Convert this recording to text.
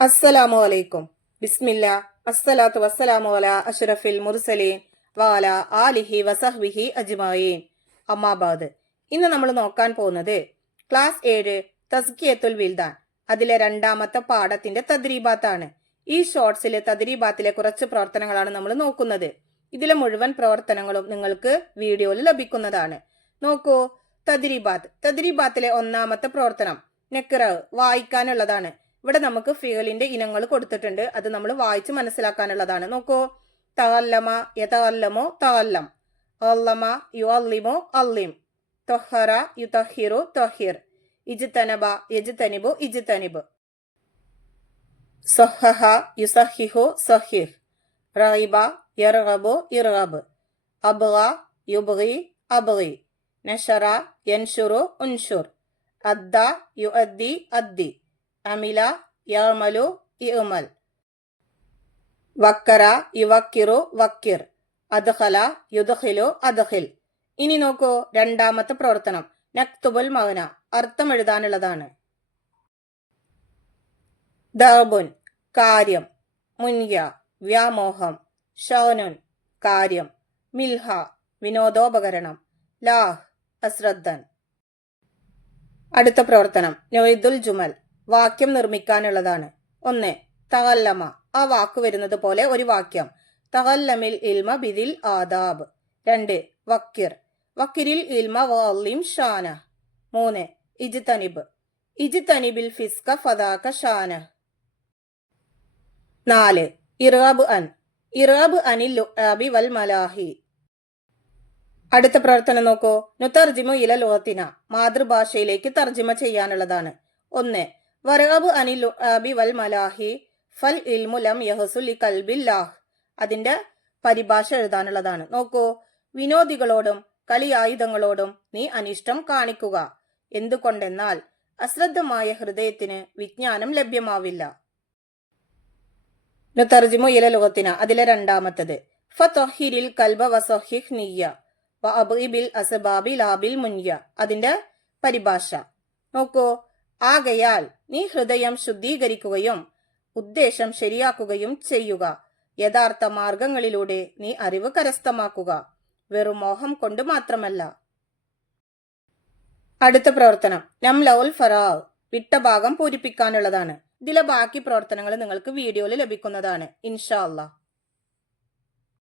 അസ്സലാമു അലൈക്കും. ബിസ്മില്ല. അസ്സലാത്തു വസ്സലാമു അലാ അഷ്റഫിൽ മുർസലീൻ വഅലാ ആലിഹി വസഹ്ബിഹി അജ്മഈൻ. അമ്മാബാദ്. ഇന്ന് നമ്മൾ നോക്കാൻ പോകുന്നത് ക്ലാസ് 7 തസ്കിയത്തുൽ വിൽദാൻ അതിലെ രണ്ടാമത്തെ പാഠത്തിന്റെ തദ്രീബാത്താണ്. ഈ ഷോർട്സിലെ തദ്രീബാത്തിലെ കുറച്ച് പ്രവർത്തനങ്ങളാണ് നമ്മൾ നോക്കുന്നത്. ഇതിലെ മുഴുവൻ പ്രവർത്തനങ്ങളും നിങ്ങൾക്ക് വീഡിയോയിൽ ലഭിക്കുന്നതാണ്. നോക്കൂ, തദ്രീബാത്തിലെ ഒന്നാമത്തെ പ്രവർത്തനം നെക്റ, വായിക്കാനുള്ളതാണ്. ഇവിടെ നമുക്ക് ഫിയലിന്റെ ഇനങ്ങൾ കൊടുത്തിട്ടുണ്ട്. അത് നമ്മൾ വായിച്ച് മനസ്സിലാക്കാനുള്ളതാണ്. നോക്കൂ, തഅല്ലമ യതഅല്ലമു തഅല്ലം, അല്ലമ യുഅല്ലിമു അല്ലിം, ത്വഹറ യുതഹിറു ത്വഹിർ, ഇജ്തനബ യജ്തനിബു ഇജ്തനിബ്, സഹഹ യുസഹിഹു സഹിഹ്, റഗിബ യർഗബു ഇർഗബ്, അബ്ഗ യുബ്ഗി അബ്ഗി, നശറ യൻഷുറു ഉൻഷുർ, അദ്ദ യുഅദ്ദി അദ്ദി, അമില യഅമലു ഇഅമൽ, വക്കറ യുവക്കിറു വക്കിർ, അദ്ഖല യുദ്ഖിലു അദ്ഖിൽ. ഇനി നോക്കൂ, രണ്ടാമത്തെ പ്രവർത്തനം നക്തുബുൽ മഅന, അർത്ഥം എഴുതാനുള്ളതാണ്. ദഅബുൻ, കാര്യം, മുൻയ, വ്യാമോഹം, ഷൗനുൻ, കാര്യം, മിൽഹ, വിനോദോപകരണം, ലാഹ്, അശ്രദ്ധൻ. അടുത്ത പ്രവർത്തനം നൊയ്ദുൽ ജുമൽ, വാക്യം നിർമ്മിക്കാനുള്ളതാണ്. 1. തഅല്ലമ, ആ വാക്ക് വരുന്നത് പോലെ ഒരു വാക്യം. തഅല്ലമിൽ ഇൽമ ബിദിൽ ആദാബ്. 2. വക്കിർ, വക്കിരിൽ ഇൽമ വഅല്ലിം ഷാന. 3. ഇജ്തനിബ്, ഇജ്തനിബിൽ ഫിസ്ക ഫദാക ഷാന. 4. ഇർഗബ് അൻ, ഇർഗബ് അനിൽ ലുഅബി വൽ മലാഹി. അടുത്ത പ്രവർത്തനം നോക്കൂ, നുതർജിമു ഇല ലുഗത്തിന, മാതൃഭാഷയിലേക്ക് തർജിമ ചെയ്യാനുള്ളതാണ്. 1. വറഗബ് അനിൽ ലുഅബി വൽ മലാഹി ഫൽ ഇൽമു ലം യഹ്സുൽ ലിഖൽബില്ലാഹ്, അതിന്റെ പരിഭാഷ എഴുതാനുള്ളതാണ്. നോക്കൂ, വിനോദികളോടും കളിയായുധങ്ങളോടും നീ അനിഷ്ടം കാണിക്കുക. എന്തുകൊണ്ടെന്നാൽ അശ്രദ്ധമായ ഹൃദയത്തിന് വിജ്ഞാനം ലഭ്യമാവില്ല. നുതർജിമു ഇല ലുഗത്തിന അതിലെ രണ്ടാമത്തത് ഫത്വഹിരിൽ കൽബ വസഹിഹ് നിയ്യ വഅബ്ഇബിൽ അസ്ബാബി ലാബിൽ മുൻയ, അതിന്റെ പരിഭാഷ. നോക്കൂ, ആകയാൽ നീ ഹൃദയം ശുദ്ധീകരിക്കുകയും ഉദ്ദേശം ശരിയാക്കുകയും ചെയ്യുക. യഥാർത്ഥ മാർഗങ്ങളിലൂടെ നീ അറിവ് കരസ്ഥമാക്കുക, വെറും മോഹം കൊണ്ട് മാത്രമല്ല. അടുത്ത പ്രവർത്തനം നംലഉൽ ഫറാഗ്, വിട്ട ഭാഗം പൂരിപ്പിക്കാനുള്ളതാണ്. ഇതിലെ ബാക്കി പ്രവർത്തനങ്ങൾ നിങ്ങൾക്ക് വീഡിയോയിൽ ലഭിക്കുന്നതാണ് ഇൻഷാ അല്ലാഹ്.